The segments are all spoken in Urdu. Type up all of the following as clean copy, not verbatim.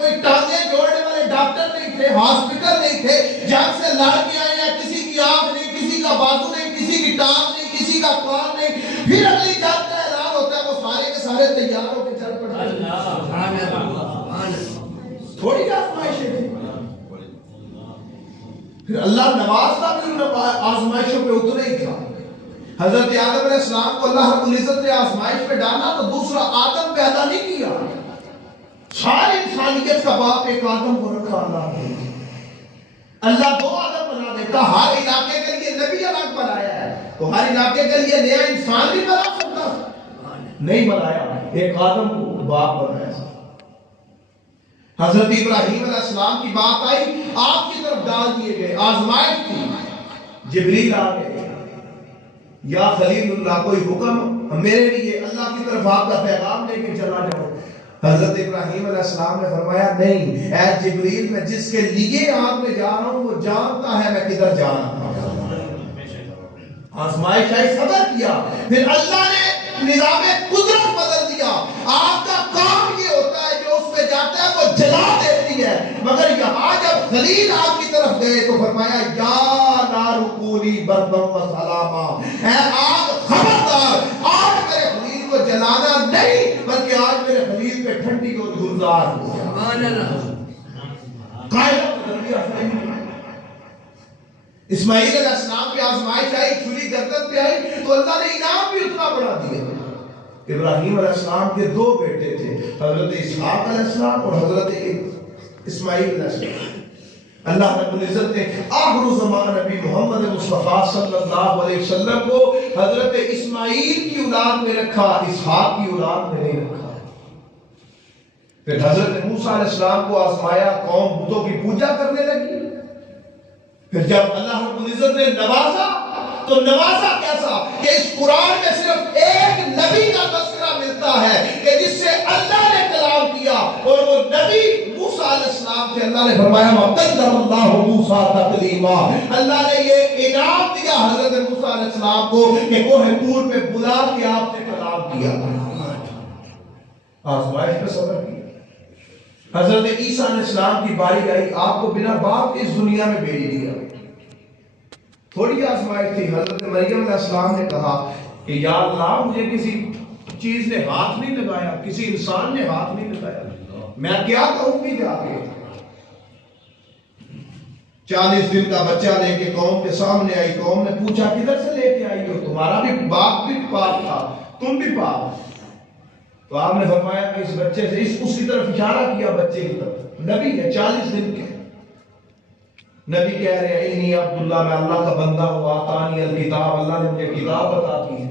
کوئی ٹانگیں جوڑنے والے ڈاکٹر نہیں تھے، ہاسپٹل نہیں تھے، جنگ سے لڑ کے آئے ہیں، کسی کی آنکھ نہیں، کسی کا بازو نہیں، کسی کی ٹانگ نہیں، کسی کا کان نہیں، پھر اگلی جنگ کا اعلان ہوتا ہے، وہ سارے کے سارے تیار ہو کے چل پڑتے ہیں۔ تھوڑی آزمائشیں تھیں، پھر اللہ نوازتا بھی ان آزمائشوں پہ اتنا ہی تھا۔ حضرت آدم علیہ السلام کو اللہ رب العزت نے آزمائش پہ ڈالا تو دوسرا آدم پیدا نہیں کیا، ساری انسانیت کا باپ ایک آدم کو رکھا اللہ نے۔ اللہ دو آدم بنا دیتا، ہر علاقے کے لیے نبی الگ بنایا ہے، تو ہر علاقے کے لیے نیا انسان بھی بنا سکتا نہیں بنایا، ایک آدم کو باپ بنایا۔ حضرت ابراہیم علیہ السلام کی بات آئی، آپ کی طرف ڈال دیے گئے، آزمائش تھی، جبریل آ گئے، یا خلیل اللہ کوئی حکم میرے لیے، اللہ کی طرف آپ کا پیغام لے کے چلا جاؤ۔ حضرت ابراہیم علیہ السلام نے فرمایا نہیں اے جبریل، میں جس کے لیے آگ میں جا رہا ہوں وہ جانتا ہے میں کدھر جا رہا ہوں۔ آزمائش آئی، صبر کیا، پھر اللہ نے نظام قدرت بدل دیا۔ آگ کا کام یہ ہوتا ہے جو اس پہ جاتا ہے وہ جلا دیتی ہے، مگر یہاں جب خلیل آگ کی طرف گئے تو فرمایا یا نار کونی بردم و سلاما، اے آگ خبردار، آج میرے خلیل کو جلانا نہیں بلکہ آج میرے خلیل پہ ٹھنڈی اور گلزار ہو۔ قاعدہ بدل دیا۔ اسماعیل علیہ السلام کی آزمائش آئی، چھری گردن پہ آئی تو اللہ نے انعام بھی اتنا بڑھا دیا۔ ابراہیم علیہ السلام کے دو بیٹے تھے، حضرت اسحاق علیہ السلام اور حضرت اسماعیل علیہ السلام۔ اللہ رب العزت نے آخر زمان نبی محمد مصطفیٰ صلی اللہ علیہ وسلم کو حضرت اسماعیل کی اولاد میں رکھا، اسحاق کی اولاد میں نہیں رکھا۔ پھر حضرت موسیٰ علیہ السلام کو آزمایا، قوم بتوں کی پوجا کرنے لگی۔ پھر جب اللہ رب العزت نے نوازا تو نوازا کیسا کہ اس قرآن میں صرف ایک نبی کا تذکرہ ملتا ہے کہ جس سے اللہ نے کلام کیا، اور وہ نبی موسیٰ علیہ السلام سے اللہ نے فرمایا وَكَلَّمَ اللَّهُ مُوسَىٰ تَكْلِيمًا، اللہ نے یہ انعام دیا حضرت موسیٰ علیہ السلام کو کہ کوہ طور پہ بلا کے آپ سے کلام کیا۔ آزمائش پہ صبر کیا۔ حضرت عیسیٰ علیہ السلام کی باری آئی، آپ کو بنا باپ اس دنیا میں بھیج دیا۔ تھوڑی آزمائش تھی، حضرت مریم علیہ السلام نے کہا کہ یا اللہ مجھے کسی چیز نے ہاتھ نہیں لگایا، کسی انسان نے ہاتھ نہیں لگایا، میں کیا کہوں گی جا کے؟ 40 دن کا بچہ لے کے قوم کے سامنے آئی، قوم نے پوچھا کدھر سے لے کے آئی ہو؟ تمہارا بھی باپ بھی پاک تھا، تم بھی پاک۔ تو آپ نے فرمایا کہ اس بچے سے اس کی طرف اشارہ کیا، بچے کی طرف، نبی ہے 40 دن کے نبی کہہ رہے ہیں انی عبداللہ، میں اللہ کا بندہ ہوں، آتانی الکتاب، اللہ نے مجھے کتاب عطا کی ہے۔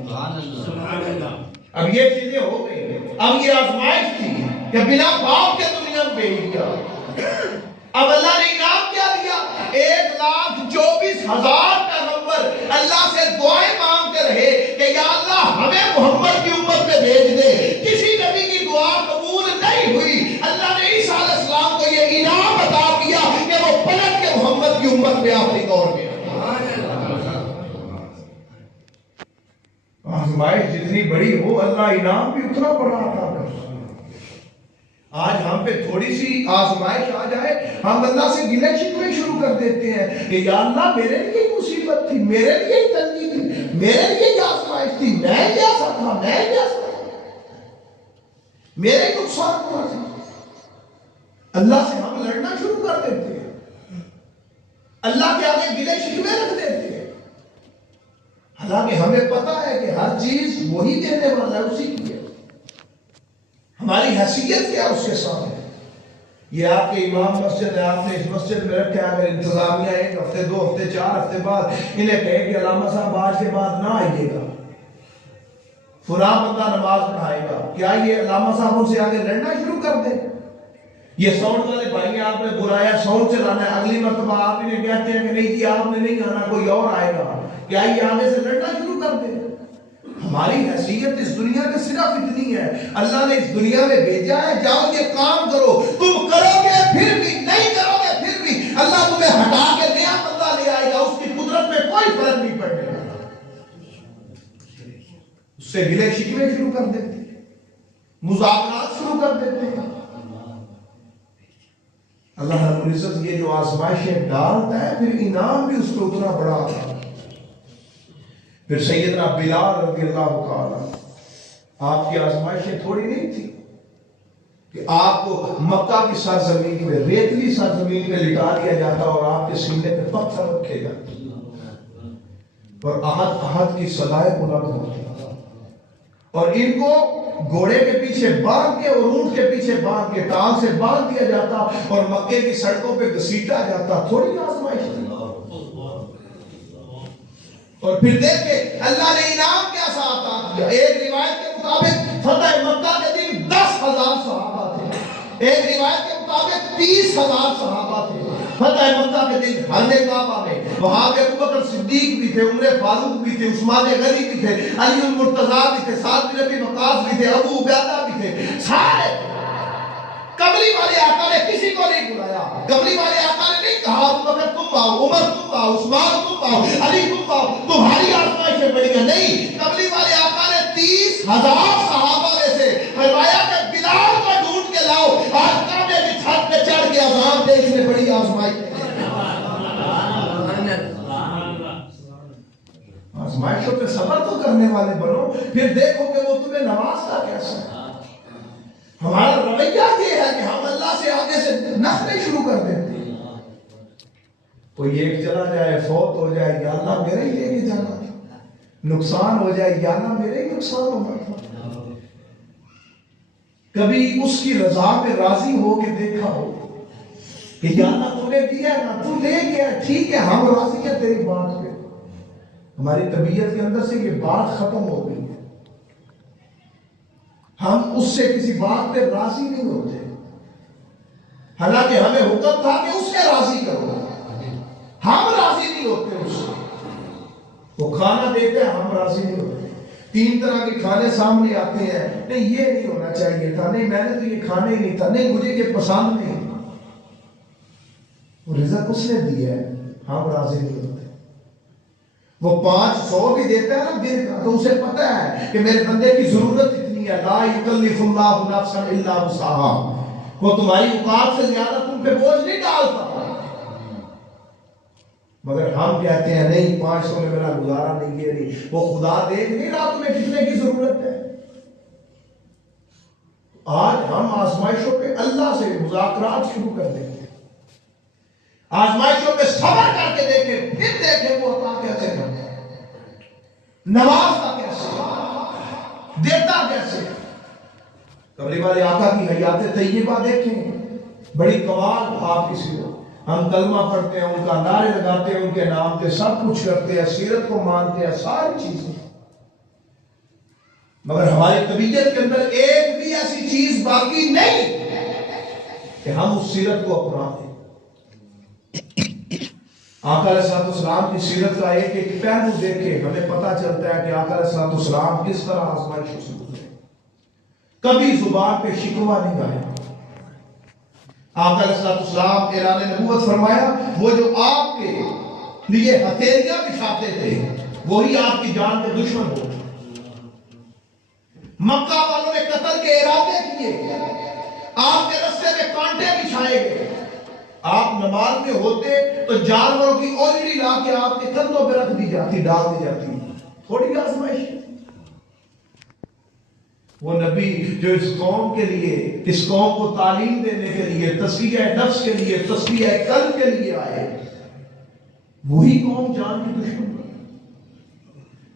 اب یہ چیزیں ہو گئی، اب یہ آزمائش تھی کہ بنا باپ کے دنیا میں بھیج دیا۔ اب اللہ نے انعام کیا دیا؟ 1,24,000 پیغمبر اللہ سے دعائیں مانگتے رہے کہ یا اللہ ہمیں محمد کی امت میں بھیج دے، کسی نبی کی دعا قبول نہیں ہوئی۔ اللہ نے عیسیٰ علیہ السلام کو یہ انعام عطا کیا کہ وہ پلٹ کے محمد کی امت میں آخری دور میں۔ آزمائش جتنی بڑی ہو اللہ انعام بھی اتنا بڑا عطا کرتا۔ آج ہم پہ تھوڑی سی آزمائش آ جائے ہم اللہ سے گلے شکوے شروع کر دیتے ہیں کہ یا اللہ میرے لیے مصیبت تھی، میرے لیے تنگی تھی، میرے لیے آزمائش تھی، میں جیسا تھا، میں جیسا میرے نقصان ہوا تھا۔ اللہ سے ہم لڑنا شروع کر دیتے ہیں، اللہ کے آگے گلے شکوے رکھ دیتے ہیں، حالانکہ ہمیں پتا ہے کہ ہر چیز وہی دینے والا ہے، اسی کی ہے۔ ہماری حیثیت کیا اس کے سامنے؟ یہ آپ کے امام مسجد ہے، آپ نے اس مسجد میں رکھا، اگر انتظامیہ 1 ہفتے 2 ہفتے 4 ہفتے بعد انہیں کہے کہ علامہ صاحب آج کے بعد نہ آئیے گا، فلاں بندہ نماز پڑھائے گا، کیا یہ علامہ صاحب ان سے آگے لڑنا شروع کر دیں؟ یہ ساؤنڈ والے بھائی آپ نے بلایا، ساؤنڈ چلانا ہے، اگلی مرتبہ آپ انہیں کہتے ہیں کہ نہیں جی آپ نے نہیں آنا، کوئی اور آئے گا، کیا یہ آگے سے لڑنا شروع کر دیں؟ ہماری حیثیت اس دنیا میں صرف اتنی ہے، اللہ نے اس دنیا میں بھیجا ہے جاؤ یہ کام کرو، تم کرو گے پھر بھی، نہیں کرو گے پھر بھی اللہ تمہیں ہٹا کے نیا بندہ لے آئے گا، اس کی قدرت میں کوئی فرق نہیں پڑنے گا۔ اس سے گلے شکوے شروع کر دیتے ہیں، مذاکرات شروع کر دیتے ہیں۔ اللہ رب العزت یہ جو آزمائشیں ڈالتا ہے پھر انعام بھی اس کو اتنا بڑا آتا ہے. پھر سیدنا بلال رضی اللہ تعالیٰ آپ کی آزمائشیں تھوڑی نہیں تھی کہ آپ کو مکہ کی سرزمین پہ ریتلی سرزمین پہ لٹا دیا جاتا اور آپ کے سینے پہ پتھر رکھے جاتے اور احد کی صدائیں بلند ہوتی اور ان کو گھوڑے کے پیچھے باندھ کے اور اونٹ کے پیچھے باندھ کے ٹانگ سے باندھ دیا جاتا اور مکے کی سڑکوں پہ گھسیٹا جاتا. تھوڑی آزمائش تھی. اور پھر دیکھیں اللہ نے انعام کیسا عطا کیا. ایک روایت کے مطابق فتح مکہ کے دن 10,000 صحابہ تھے. ایک روایت کے مطابق 30,000 صحابہ تھے. فتح مکہ کے دن حرم کعبہ میں وہاں پہ ابوبکر صدیق بھی تھے, عمر فاروق بھی تھے, عثمان غنی بھی تھے, علی المرتضیٰ بھی تھے, سعد بن ابی وقاص بھی تھے, ابو عبیدہ بھی تھے. سارے کملی والے آقا نے کسی کو نہیں بلایا. کملی والے آقا نے نہیں کہا ابوبکر تم آؤ, عمر تم آؤ, عثمان تم آؤ, علی تم آؤ, تمہاری آزمائشیں بڑی ہیں. نہیں, کملی والے آقا نے 30,000 صحابہ میں سے فرمایا کہ بلال کو ڈھونڈ کے لاؤ, آج کعبے کی چھت پہ چڑھ کے اذان دے, اس میں بڑی آزمائش ہے. آزمائشوں پہ صبر تو کرنے والے بنو, پھر دیکھو کہ وہ تمہیں نوازتا کیسا ہے. ہمارا رویہ یہ ہے کہ ہم اللہ سے آگے سے نخرے شروع کر دیتے ہیں. کوئی ایک چلا جائے, فوت ہو جائے, یا اللہ میرے ہی لے کے جانا تھا. نقصان ہو جائے, یا اللہ میرے ہی نقصان ہونا تھا. کبھی اس کی رضا پہ راضی ہو کے دیکھا ہو کہ یا اللہ تو نے دیا نا, تو لے گیا, ٹھیک ہے ہم راضی ہیں تیری بات پہ. ہماری طبیعت کے اندر سے یہ بات ختم ہو گئی ہے. ہم اس سے کسی بات پہ راضی نہیں ہوتے, حالانکہ ہمیں حکم تھا کہ اس سے راضی کرو. ہم راضی نہیں ہوتے اس سے. وہ کھانا دیتے ہیں, ہم راضی نہیں ہوتے. 3 طرح کے کھانے سامنے آتے ہیں, نہیں یہ نہیں ہونا چاہیے تھا, نہیں میں نے تو یہ کھانا ہی نہیں تھا, نہیں مجھے یہ پسند نہیں. وہ رزق اس نے دیا ہے, ہم راضی نہیں ہوتے. وہ 500 بھی دیتا ہے نا دن کا, تو اسے پتا ہے کہ میرے بندے کی ضرورت اتنی ہے. لا یکلف اللہ نفسا الا وسعها. وہ تمہاری اوقات سے زیادہ تم پہ بوجھ نہیں ڈالتا. مگر ہم کہتے ہیں نہیں 500 میں میرا گزارا نہیں, یہ نہیں. وہ خدا دیکھ نہیں رہا تمہیں کتنے کی ضرورت ہے. آج ہم آزمائشوں پہ اللہ سے مذاکرات شروع کر دیتے ہیں. آزمائشوں پہ صبر کر کے دیکھیں, پھر دیکھیں وہ عطا کیسے کرتا ہے, نوازتا کیسے, دیتا کیسے. قبلی والے آقا کی حیات طیبہ دیکھیں, بڑی کمال آپ کسی کو. ہم کلمہ پڑھتے ہیں, ان کا نعرے لگاتے ہیں, ان کے نام پہ سب کچھ کرتے ہیں, سیرت کو مانتے ہیں, ساری چیزیں, مگر ہماری طبیعت کے اندر ایک بھی ایسی چیز باقی نہیں کہ ہم اس سیرت کو اپنا دیں. آقا علیہ السلام کی سیرت کا ایک ایک پہلو دیکھے, ہمیں پتہ چلتا ہے کہ آقا علیہ السلام کس طرح آزمائشوں سے گزرے. کبھی زبان پہ شکوہ نہیں آیا. آقا علیہ السلام اعلان نبوت فرمایا, وہ جو آپ کے لیے ہتھیلیاں بچھاتے تھے وہی آپ کی جان کے دشمن ہو. مکہ والوں نے قتل کے ارادے کیے, آپ کے رستے میں کانٹے بچھائے گئے. آپ نماز میں ہوتے تو جانوروں کی اوجڑی لا کے آپ کے کندھوں پہ رکھ دی جاتی, ڈال دی جاتی. تھوڑی آزمائش. وہ نبی جو اس قوم کے لیے, اس قوم کو تعلیم دینے کے لیے, تصفیہ نفس کے لیے, تصفیہ قلب کے لیے آئے, وہی قوم جان کی دشمن.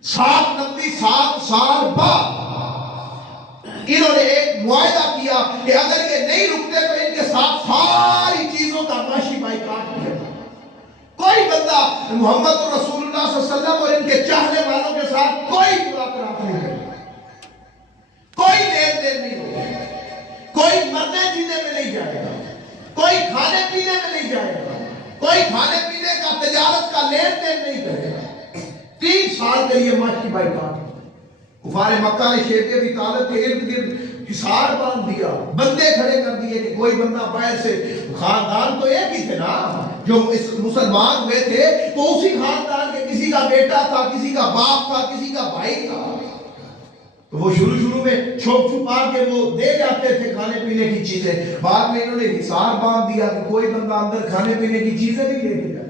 7 سال بعد انہوں نے ایک معاہدہ کیا کہ اگر یہ نہیں رکتے تو ان کے ساتھ ساری چیزوں کا معاشی بائیکاٹ کیا. کوئی بندہ محمد رسول اللہ صلی اللہ علیہ وسلم اور ان کے چاہنے والوں کے ساتھ کوئی مذاکرات نہیں کرے, کوئی لین دین نہیں ہوگا, کوئی مرنے جینے میں نہیں جائے گا, کوئی کھانے پینے میں نہیں جائے گا, کوئی کھانے پینے کا تجارت کا لین دین نہیں کرے گا. 3 سال کے لیے معاشی بائیکاٹ. کفار مکہ نے شیب ابی طالب کے ارد گرد حصار باندھ دیا, بندے کھڑے کر دیے کہ کوئی بندہ باہر سے, خاندان تو ایک ہی تھے نا جو مسلمان ہوئے تھے, تو اسی خاندان کے کسی کا بیٹا تھا, کسی کا باپ تھا, کسی کا بھائی تھا, تو وہ شروع میں چھپ چھپا کے وہ دے جاتے تھے کھانے پینے کی چیزیں، بعد میں انہوں نے حصار باندھ دیا کہ کوئی بندہ اندر کھانے پینے کی چیزیں نہیں لے کے جائے۔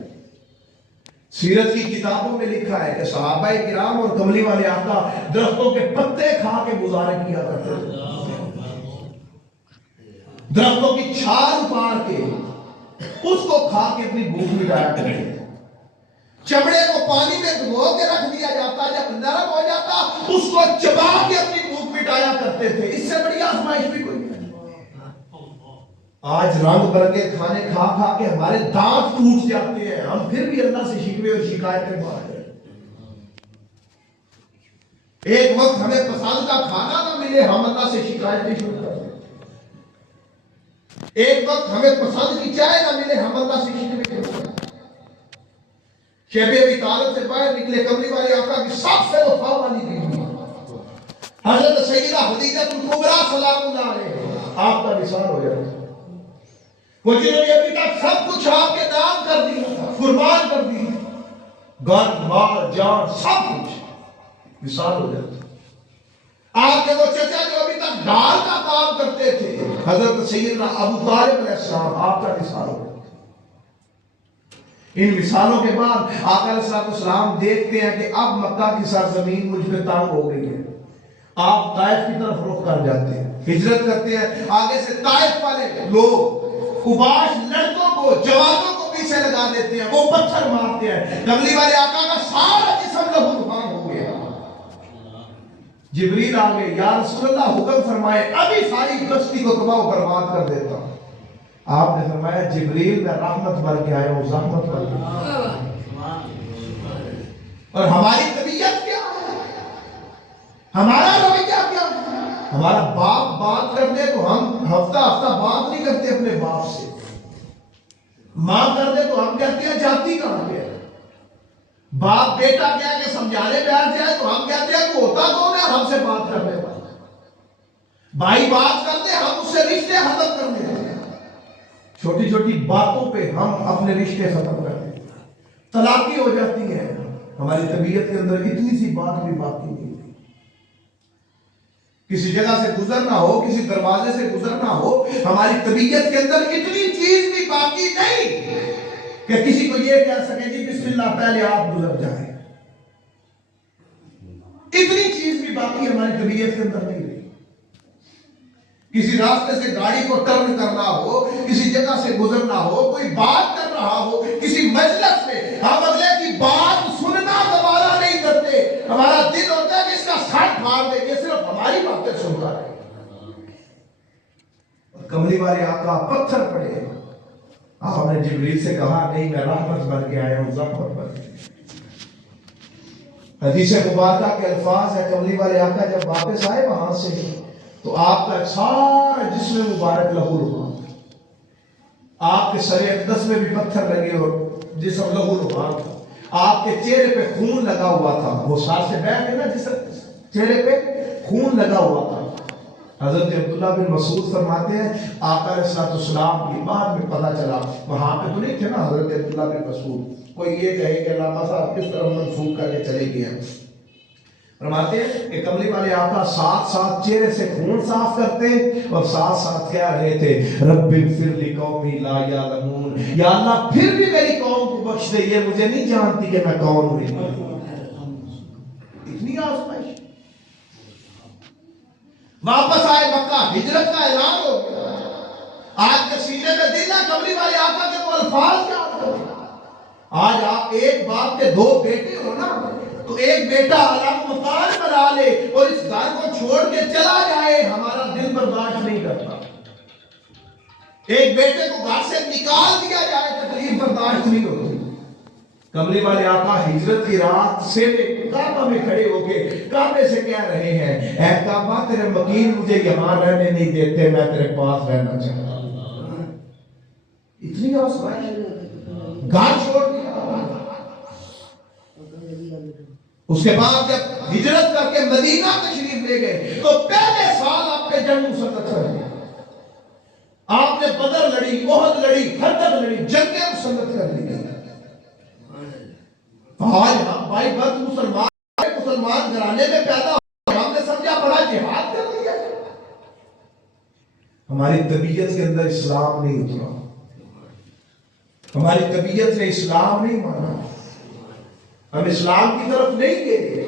سیرت کی کتابوں میں لکھا ہے کہ صحابہ کرام اور کملی والے آقا درختوں کے پتے کھا کے گزارے کیا کرتے تھے، درختوں کی چھال اتار کے اس کو کھا کے اپنی بھوک مٹایا کرتے تھے۔ چمڑے کو پانی میں ڈبو کے رکھ دیا جاتا، جب نرم ہو جاتا اس کو چبا کے اپنی بھوک مٹایا کرتے تھے۔ اس سے بڑی آزمائش بھی کوئی نہیں۔ آج رنگ برنگے کھانے کھا کھا کے ہمارے دانت ٹوٹ جاتے ہیں، ہم پھر بھی اللہ سے شکوے اور شکایتیں مارتے ہیں۔ ایک وقت ہمیں پسند کا کھانا نہ ملے، ہم اللہ سے شکایتیں شروع کر دیں۔ ایک وقت ہمیں پسند کی چائے نہ ملے، ہم اللہ سے شکوے شروع کر دیں۔ شیب ابی طالب سے باہر نکلے کملی والے آقا کی سب سے وفا والی بیوی حضرت سیدہ خدیجہ الکبریٰ سلام اللہ علیہ، آپ کا وصال ہو جاتا۔ وہ جنہوں نے ابھی تک سب کچھ آپ کے نام کر دیا تھا، قربان کر دیا، گھر مال جان سب کچھ، وصال ہو جاتا۔ آپ کے وہ چچا جو ابھی تک ڈال کا کام کرتے تھے، حضرت سیدنا ابو طالب علیہ السلام، آپ کا وصال ہو جاتا۔ ان مثالوں کے بعد آقا علیہ السلام دیکھتے ہیں کہ اب مکہ کی سرزمین مجھ پہ تنگ ہو گئی ہے، آپ طائف کی طرف رخ کر جاتے ہیں، ہجرت کرتے ہیں۔ آگے سے طائف والے لوگ اوباش لڑکوں کو، جوانوں کو پیچھے لگا دیتے ہیں، وہ پتھر مارتے ہیں، کملی والے آقا کا سارا جسم لہولہان ہو گیا۔ جبریل آ گئے، یا رسول اللہ حکم فرمائے ابھی ساری کشتی کو تباہ و برباد کر دیتا ہوں۔ آپ نے فرمایا جبریل میں رحمت بن کے آیا ہوں، زحمت بن کے۔ اور ہماری طبیعت کیا ہے، ہمارا رویہ کیا ہے؟ ہمارا باپ بات کر دے تو ہم ہفتہ ہفتہ بات نہیں کرتے اپنے باپ سے، ماں کر دے تو ہم کہتے ہیں جاتی کہاں گیا۔ باپ بیٹا کیا کہ سمجھانے بیٹھ جائے تو ہم کہتے ہیں تو ہوتا کون ہے ہم سے بات کرنے والا۔ بھائی بات کرتے ہم اس سے رشتے ختم کر دیتے ہیں، چھوٹی چھوٹی باتوں پہ ہم اپنے رشتے ختم کر دیتے ہیں، طلاقیں ہو جاتی ہیں۔ ہماری طبیعت کے اندر اتنی سی بات بھی باقی نہیں ہوتی۔ کسی جگہ سے گزرنا ہو، کسی دروازے سے گزرنا ہو، ہماری طبیعت کے اندر اتنی چیز بھی باقی نہیں کہ کسی کو یہ کہہ سکے جی بسم اللہ پہلے آپ گزر جائیں۔ اتنی چیز بھی باقی ہماری طبیعت کے اندر نہیں رہی۔ کسی راستے سے گاڑی کو ٹرن کرنا ہو، کسی جگہ سے گزرنا ہو، کوئی بات کر رہا ہو کسی مجلس میں، ہم اگلے کی بات سننا دوبارہ نہیں کرتے۔ ہمارا دل ہوتا ہے کہ اس کا سر پھاڑ دے، یہ صرف ہماری باتیں سنتا رہے۔ کملی والے آقا پتھر پڑے، آپ نے جبریل سے کہا نہیں میں رحمت بن کے آیا ہوں، زحمت بن کے۔ حدیث مبارکہ کے الفاظ ہے، کملی والے آقا جب واپس آئے وہاں سے تو آپ کا سارا جسم مبارک لہولہان، آپ کے سر اقدس میں بھی پتھر لگے اور جسم لہولہان تھا، آپ کے چہرے پہ خون لگا ہوا تھا، وہ سار سے بیٹھ کے نا جس چہرے پہ خون لگا ہوا تھا۔ حضرت عبداللہ بن مسعود فرماتے ہیں آقا علیہ السلام کی بعد میں پتہ چلا، وہاں پہ تو نہیں تھے نا حضرت عبداللہ بن مسعود، کوئی یہ کہے کہ علامہ صاحب کس طرح منسوخ کر کے چلے گئے ہیں۔ فرماتے ہیں کہ کملی والے آقا ساتھ ساتھ چہرے سے خون صاف کرتے اور ساتھ ساتھ کیا رہے تھے، رب اغفر لقومی لا یعلمون، یا اللہ پھر بھی میری قوم کو بخش دے، یہ مجھے نہیں جانتی کہ میں کون ہوں۔ اتنی آزمائش۔ واپس آئے مکہ، ہجرت کا اعلان ہو گیا۔ آج کے سینے میں دل ہے کملی والے آقا کے وہ الفاظ کیا ہوتے ہیں۔ آج آپ ایک باپ کے دو بیٹے ہو نا، تو ایک بیٹا الگ مکان بنا لے اور اس گھر کو چھوڑ کے چلا جائے، ہمارا دل برداشت نہیں کرتا۔ ایک بیٹے کو گھر سے نکال دیا جائے، تکلیف برداشت نہیں ہوتی۔ کملی والے آقا ہجرت کی رات سے کعبہ میں کھڑے ہو کے کعبے سے کہہ رہے ہیں، اے کعبہ تیرے مکین مجھے یہاں رہنے نہیں دیتے، میں تیرے پاس رہنا چاہتا ہوں۔ اتنی آسمائش، گھر چھوڑ دیا۔ اس کے بعد جب ہجرت کر کے مدینہ تشریف لے گئے تو پہلے سال آپ کے جنگ مسلط کر دیا، آپ نے بدر لڑی، احد لڑی، خندق لڑی، جنگیں مسلط کر لی۔ آج ہم بھائی بد مسلمان گھرانے میں پیدا ہوئے، ہم نے سمجھا بڑا ہماری طبیعت کے اندر اسلام نہیں اترا، ہماری طبیعت نے اسلام نہیں مانا، ہم اسلام کی طرف نہیں گئے،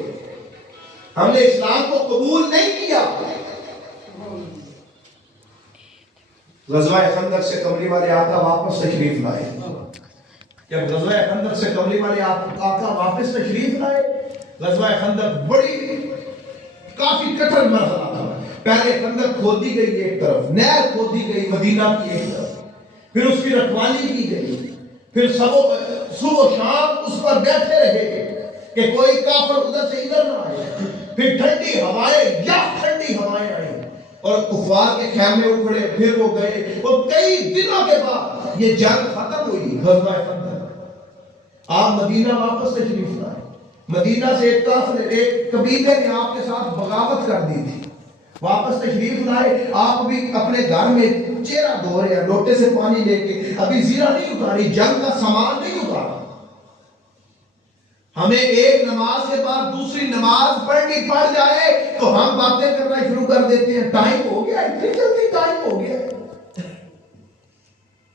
ہم نے اسلام کو قبول نہیں کیا۔ غزوہ خندق سے کملی والے آقا واپس تشریف لائے۔ جب غزوہ خندق سے کملی والے آقا واپس تشریف لائے، غزوہ خندق بڑی کافی کٹھن مرحلہ تھا۔ پہلے خندق کھودی گئی ایک طرف، نہر کھودی گئی مدینہ کی ایک طرف، پھر اس کی رکھوالی کی گئی، پھر صبح و شام اس پر بیٹھے رہے کہ کوئی کافر ادھر سے ادھر نہ آئے، پھر ٹھنڈی ہوائیں یا ٹھنڈی ہوائیں آئیں اور کفار کے خیمے اکھڑے، پھر وہ گئے، اور کئی دنوں کے بعد یہ جنگ ختم ہوئی غزوہ خندق۔ آپ مدینہ واپس تشریف لائے، مدینہ سے ایک قبیلے نے آپ کے ساتھ بغاوت کر دی تھی، واپس تشریف لائے، آپ بھی اپنے گھر میں چہرہ دھو رہے ہیں لوٹے سے پانی لے کے، ابھی زیرہ نہیں اتاری، جنگ کا سامان نہیں اتارا۔ ہمیں ایک نماز کے بعد دوسری نماز پڑھنی پڑ جائے تو ہم باتیں کرنا شروع کر دیتے ہیں، ٹائم ہو گیا، اتنی جلدی ٹائم ہو گیا۔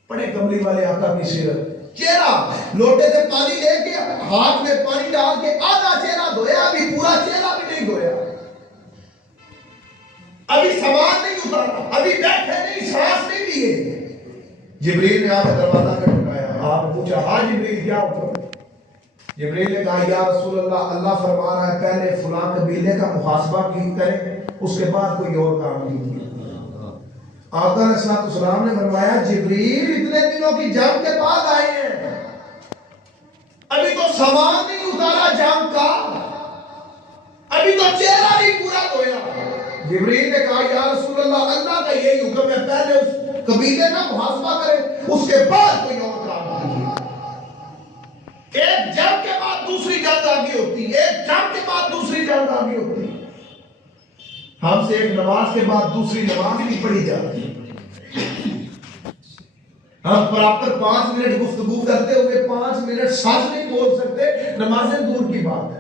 پڑھے کملی والے آقا کی سیرت، چہرہ لوٹے سے پانی لے کے ہاتھ میں پانی ڈال کے آدھا چہرہ دھویا، ابھی پورا چہرہ بھی نہیں دھویا، ابھی سامان نہیں اتارا، ابھی بیٹھے نہیں، سانس نہیں لیے۔ جبریل نے آپ کا دروازہ کھٹکھٹایا، آپ نے پوچھا ہاں جبریل کیا حکم؟ جبریل نے کہا یا رسول اللہ، اللہ فرما رہا ہے پہلے فلاں قبیلے کا محاسبہ کی کریں، اس کے بعد کوئی اور کام نہیں کیا۔ آقا علیہ السلام نے فرمایا جبریل اتنے دنوں کی جنگ کے بعد آئے ہیں، ابھی تو سامان نہیں اتارا جنگ کا، ابھی تو چہرہ نہیں پورا دھویا۔ جبریل نے کہا یا رسول اللہ، اللہ کا یہی حکم ہے پہلے اس قبیلے کا محاسبہ کریں، اس کے بعد کوئی اور کام کیجیے۔ ایک جنگ کے بعد دوسری جنگ آگے ہوتی ہے، ایک جنگ کے بعد دوسری جنگ آگے ہوتی ہے۔ ہم سے ایک نماز کے بعد دوسری نماز نہیں پڑھی جاتی، ہم پراپر 5 منٹ گفتگو کرتے ہوئے 5 منٹ سچ نہیں بول سکتے، نمازیں دور کی بات ہے۔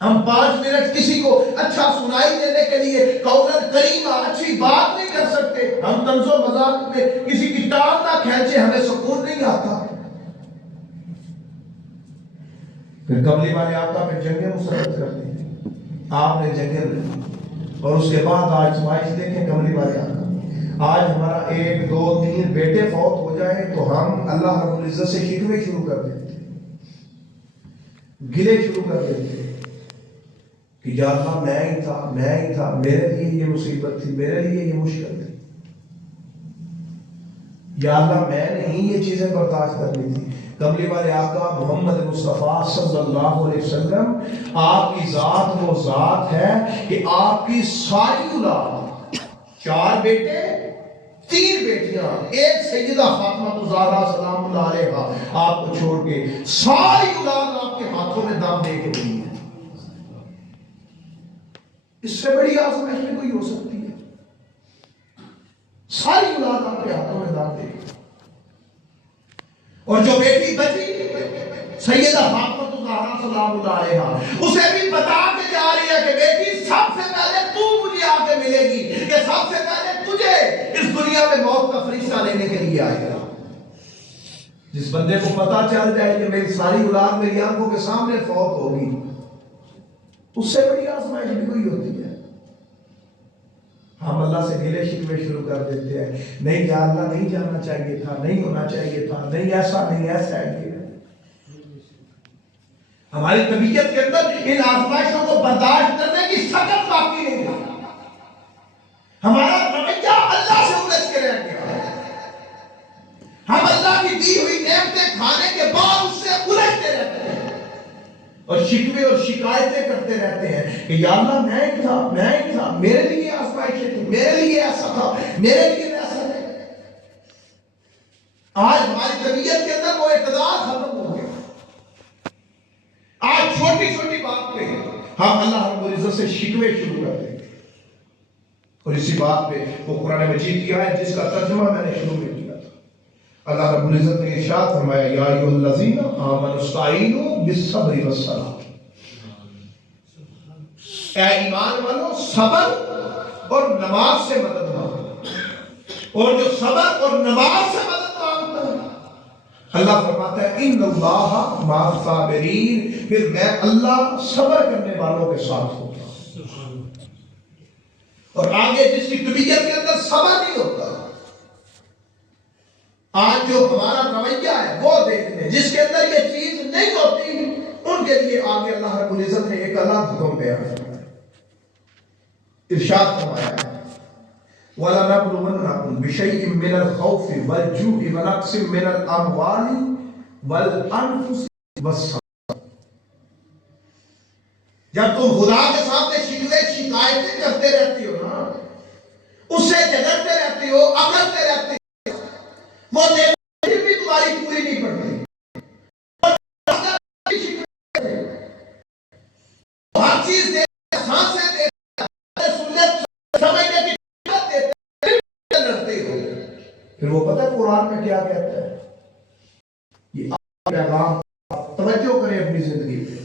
ہم 5 منٹ کسی کو اچھا سنائی دینے کے لیے قولن کریمہ اچھی بات نہیں کر سکتے، ہم طنز و مذاق میں کسی کی ٹانگ نہ کھینچے، ہمیں سکون نہیں آتا۔ پھر کملی والے آقا پہ جنگیں مسلط کر دی، آپ نے جنگیں لڑی، اور اس کے بعد آج سمائش دیکھیں کملی والے آقا، آج ہمارا 1 2 3 بیٹے فوت ہو جائے تو ہم اللہ رب العزت سے شکوے شروع کر دیتے، گلے شروع کر دیتے کہ یا اللہ میں ہی تھا، میرے لیے یہ مصیبت تھی، میرے لیے یہ مشکل تھی، یا اللہ میں نہیں یہ چیزیں برداشت کرنی تھی۔ کملی والے آقا محمد مصطفیٰ صلی اللہ علیہ وسلم، آپ کی ذات وہ ذات ہے کہ آپ کی ساری اولاد، 4 بیٹے 3 بیٹیاں، ایک سیدہ فاطمہ الزہرا سلام اللہ علیہا، آپ کو چھوڑ کے ساری اولاد آپ کے ہاتھوں میں دم دے کے دی ہے۔ اس سے بڑی آزمائش میں کوئی ہو سکتی ہے؟ ساری اولاد آپ کے ہاتھوں میں دم دے گی، اور جو بیٹی بچی سیدہ فاطمہ الزہرا سلام اللہ علیہا، اسے بھی بتا کے جا رہی ہے کہ بیٹی سب سے پہلے تو مجھے آ کے ملے گی، کہ سب سے پہلے تجھے اس دنیا میں موت کا فرشتہ لینے کے لیے آئے گا۔ جس بندے کو پتا چل جائے کہ میری ساری اولاد میری آنکھوں کے سامنے فوت ہوگی، اس سے بڑی آزمائش بھی کوئی ہوتی ہے؟ ہم اللہ سے گلے شکوے شروع کر دیتے ہیں، نہیں یا اللہ نہیں جانا چاہیے تھا، نہیں ہونا چاہیے تھا، نہیں ایسا نہیں ایسا ہے۔ ہماری طبیعت کے اندر ان آزمائشوں کو برداشت کرنے کی سخت باقی نہیں ہے، ہمارا رویہ اللہ سے الجھ کے رہ گیا، ہم اللہ کی دی ہوئی نعمتیں کھانے کے بعد اس سے الجھتے رہتے ہیں اور شکوے اور شکایتیں کرتے رہتے ہیں کہ یا اللہ میں ہی تھا، میرے لیے آزمائشیں تھی، میرے لیے ایسا تھا، میرے لیے ایسا ہے۔ آج ہماری طبیعت کے اندر وہ اقتدار ختم ہو گیا، آج چھوٹی چھوٹی بات پہ ہم اللہ رب العزت سے شکوے شروع کر دیں گے، اور اسی بات پہ وہ قرآن مجید کی آیت جس کا ترجمہ میں نے شروع میں کیا تھا، اللہ رب العزت نے ارشاد فرمایا یا ایھا الذین آمنوا استعینوا بالصبر والصلاۃ، اے ایمان والو صبر اور نماز سے مدد مانگو۔ اور جو صبر اور نماز سے مدد مانگتا ہے اللہ فرماتا ہے ان اللہ مع الصابرین، پھر میں اللہ صبر کرنے والوں کے ساتھ ہوتا ہوں۔ اور آگے جس کی طبیعت کے اندر صبر نہیں ہوتا، آج جو ہمارا رویہ ہے وہ دیکھ لیں، جس کے اندر یہ چیز نہیں ہوتی ان کے لیے آگے اللہ رب العزت نے ایک الگ حکم بیان فرمایا، ارشاد فرمایا ہے وَلَنَبْلُوَنَّكُمْ بِشَيْءٍ مِّنَ الْخَوْفِ وَالْجُوعِ وَنَقْصٍ مِّنَ الْأَمْوَالِ وَالْأَنفُسِ وَالثَّمَرَاتِ۔ جب تم خدا کے سامنے شکوے شکایتیں کرتے رہتی ہو نا، اس سے جھگڑتے رہتے ہو، اکڑتے رہتے ہو، وہ پھر بھی تمہاری پوری نہیں پڑتی، ہر چیز دیتے، سانسیں دیتے، سمجھنے کی پھر وہ پتہ ہے قرآن میں کیا کہتا ہے؟ یہ پیغام توجہ کریں اپنی زندگی میں۔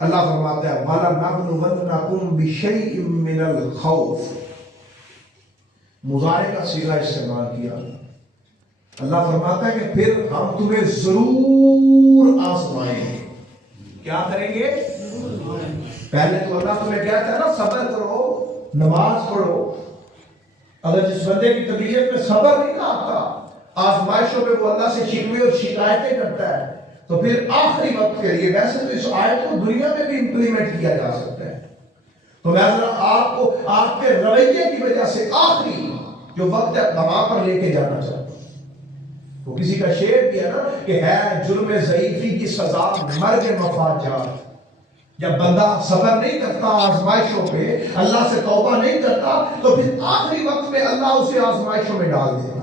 اللہ فرماتا ہے وَلَنَبْلُوَنَّكُمْ بِشَيْءٍ مِّنَ الْخَوْفِ، مضارع کا صیغہ استعمال کیا۔ اللہ فرماتا ہے کہ پھر ہم تمہیں ضرور آزمائیں گے۔ کیا کریں گے؟ پہلے تو اللہ تمہیں کہتا ہے نا صبر کرو، نماز پڑھو۔ اگر جس بندے کی طبیعت میں صبر نہیں آتا، آزمائشوں میں وہ اللہ سے شکوے اور شکایتیں کرتا ہے، تو پھر آخری وقت کے لیے، ویسے تو اس آیت کو دنیا میں بھی امپلیمنٹ کیا جا سکتا ہے، تو میں ذرا آپ کو آپ کے رویے کی وجہ سے آخری جو وقت ہے وہاں پر لے کے جانا چاہتا ہوں۔ وہ کسی کا شعر بھی ہے نا کہ ہے جرم ضعیفی کی سزا مرگ مفاجات۔ جب بندہ صبر نہیں کرتا آزمائشوں پہ، اللہ سے توبہ نہیں کرتا، تو پھر آخری وقت میں اللہ اسے آزمائشوں میں ڈال دیتا ہے،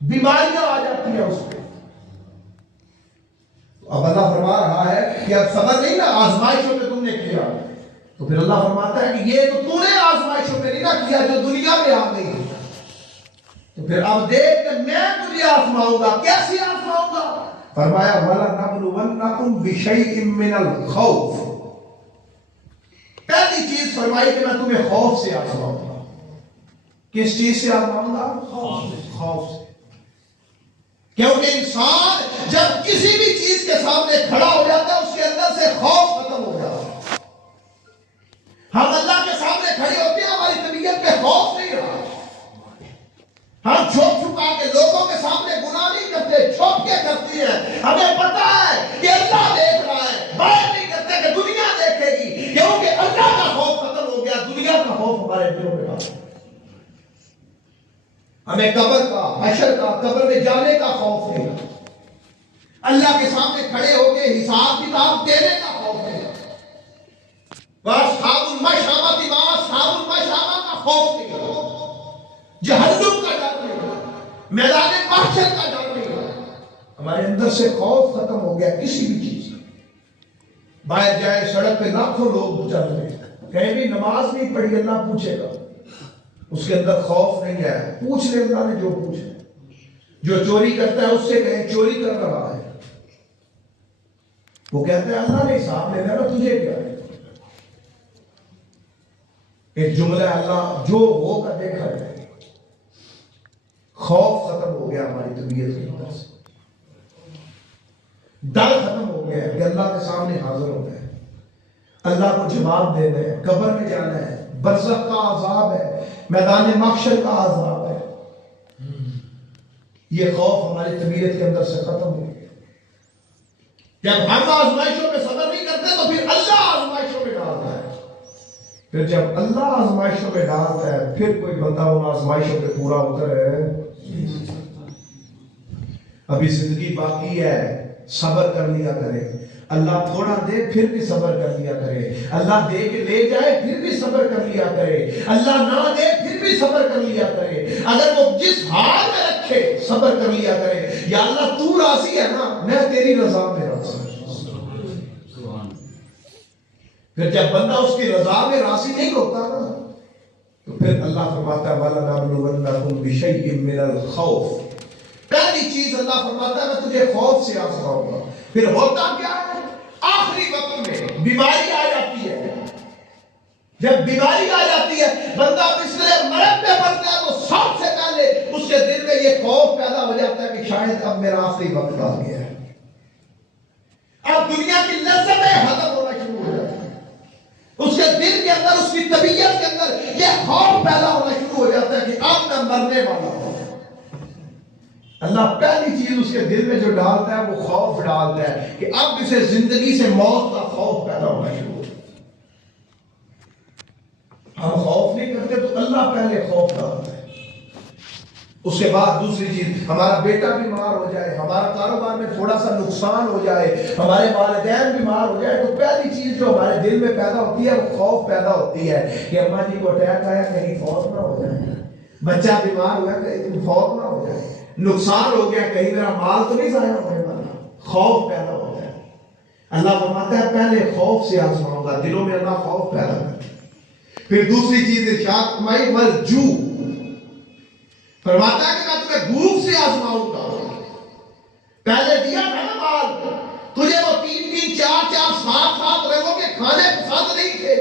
بیماریاں آ جاتی ہیں اس پہ۔ اب اللہ فرما رہا ہے کہ اب صبر نہیں نا آزمائشوں پہ تم نے کیا، تو پھر اللہ فرماتا ہے کہ یہ تو نے آزمائشوں پہ نہیں نہ کیا جو دنیا میں آ گئی، تو پھر اب دیکھ کہ میں تجھے آزماؤں گا۔ کیسے آزماؤں گا؟ فرمایا وَلَنَبْلُوَنَّكُمْ بِشَيْءٍ مِّنَ الْخَوْفِ، پہلی چیز فرمائی کہ میں تمہیں خوف سے آزماؤں گا۔ کس چیز سے آزماؤں گا؟ خوف سے۔ کیونکہ انسان جب کسی بھی چیز کے سامنے کھڑا ہو جاتا ہے اس کے اندر سے خوف ختم ہو جاتا ہے۔ ہم اللہ کے سامنے کھڑے ہوتے ہیں، ہماری طبیعت میں خوف نہیں رہا، ہم چھپ چھپا کے لوگوں کے سامنے گناہ نہیں کرتے، چھپ کے کرتی ہیں، ہمیں پتا ہے کہ اللہ دیکھ رہا ہے، باہر نہیں کرتے کہ دنیا دیکھے گی، کیونکہ اللہ کا خوف ختم ہو گیا، دنیا کا خوف ہمارے دلوں میں آ گیا۔ ہمیں قبر کا، حشر کا، قبر میں جانے کا خوف نہیں، اللہ کے سامنے کھڑے ہو کے حساب کتاب دینے کا خوف نہیں، وَأَصْحَابُ الْمَشْأَمَةِ مَا أَصْحَابُ الْمَشْأَمَةِ کا خوف نہیں، جہنم کا ڈر نہیں، میدان محشر کا ڈر نہیں۔ ہمارے اندر سے خوف ختم ہو گیا کسی بھی چیز کا۔ باہر جائے سڑک پہ لاکھوں لوگ چل رہے ہیں، کہیں بھی نماز نہیں پڑھی اللہ پوچھے گا، اس کے اندر خوف نہیں ہے، پوچھ لے اللہ نے جو پوچھنا۔ جو چوری کرتا ہے اس سے کہیں چوری کر رہا ہے، وہ کہتا ہے اللہ نے حساب لینا نا، تجھے کیا ہے؟ ایک جملہ اللہ جو ہوگا دیکھا جائے گا۔ خوف ختم ہو گیا ہماری طبیعت کے اندر سے، ڈر ختم ہو گیا کہ اللہ کے سامنے حاضر ہونا ہے، اللہ کو جواب دینا ہے، قبر میں جانا ہے، برزخ کا عذاب ہے، میدان محشر کا عذاب ہے۔ یہ خوف ہماری طبیعت کے اندر سے ختم ہو گیا۔ جب ہم آزمائشوں میں صبر نہیں کرتے تو پھر اللہ آزمائشوں میں ڈالتا ہے، پھر جب اللہ آزمائشوں میں ڈالتا ہے پھر کوئی بندہ ان آزمائشوں پہ پورا اتر ابھی زندگی باقی ہے، صبر کر لیا کرے، اللہ تھوڑا دے پھر بھی صبر کر لیا کرے، اللہ دے کے لے جائے پھر بھی صبر کر لیا کرے، اللہ نہ دے پھر بھی صبر کر لیا کرے، اگر وہ جس حال میں رکھے صبر کر لیا کرے۔ یا اللہ تو راضی ہے نا، میں تیری رضا میں راضی ہوں۔ پھر جب بندہ اس کی رضا میں راضی نہیں ہوتا نا، تو پھر اللہ فرماتا ہے وَلَنَبْلُوَنَّكُمْ بِشَيْءٍ مِّنَ الْخَوْفِ، پہلی چیز اللہ فرماتا ہے میں تجھے خوف سے آزماؤں گا۔ پھر ہوتا کیا ہے؟ آخری وقت میں بیماری آ جاتی ہے، جب بیماری آ جاتی ہے بندہ بستر مرض پہ پڑتا ہے تو سب سے پہلے اس کے یہ خوف پیدا ہو جاتا ہے کہ شاید اب میرا آخری وقت آ گیا ہے، اب دنیا کی لذتیں ختم ہونا شروع ہو جاتی ہیں، اس کے دل کے اندر، اس کی طبیعت کے اندر یہ خوف پیدا ہونا شروع ہو جاتا ہے کہ اب میں مرنے والا ہوں۔ اللہ پہلی چیز اس کے دل میں جو ڈالتا ہے وہ خوف ڈالتا ہے کہ اب اسے زندگی سے موت کا خوف پیدا ہونا شروع ہو۔ ہم خوف نہیں کرتے تو اللہ پہلے خوف ڈالتا ہے۔ اس کے بعد دوسری چیز، ہمارا بیٹا بیمار ہو جائے، ہمارا کاروبار میں تھوڑا سا نقصان ہو جائے، ہمارے والدین بیمار ہو جائے، تو پہلی چیز جو ہمارے دل میں پیدا ہوتی ہے وہ خوف پیدا ہوتی ہے کہ اماں جی کو اٹیک آیا، کہیں فوت نہ ہو جائے، بچہ بیمار ہوا کہیں فوت نہ ہو جائے، نقصان ہو گیا کہیں میرا مال تو نہیں ضائع ہونے والا، خوف پیدا ہوتا ہے۔ اللہ فرماتا ہے پہلے خوف سے آزماؤں گا، دلوں میں اللہ خوف پیدا کرتا ہے۔ پھر دوسری چیز ارشاد فرمائی والجوع، فرماتا ہے کہ میں تمہیں بھوک سے آزماؤں گا۔ پہلے دیا تھا نا مال، تجھے وہ 3 4 7 رنگوں کے کھانے پسند نہیں تھے،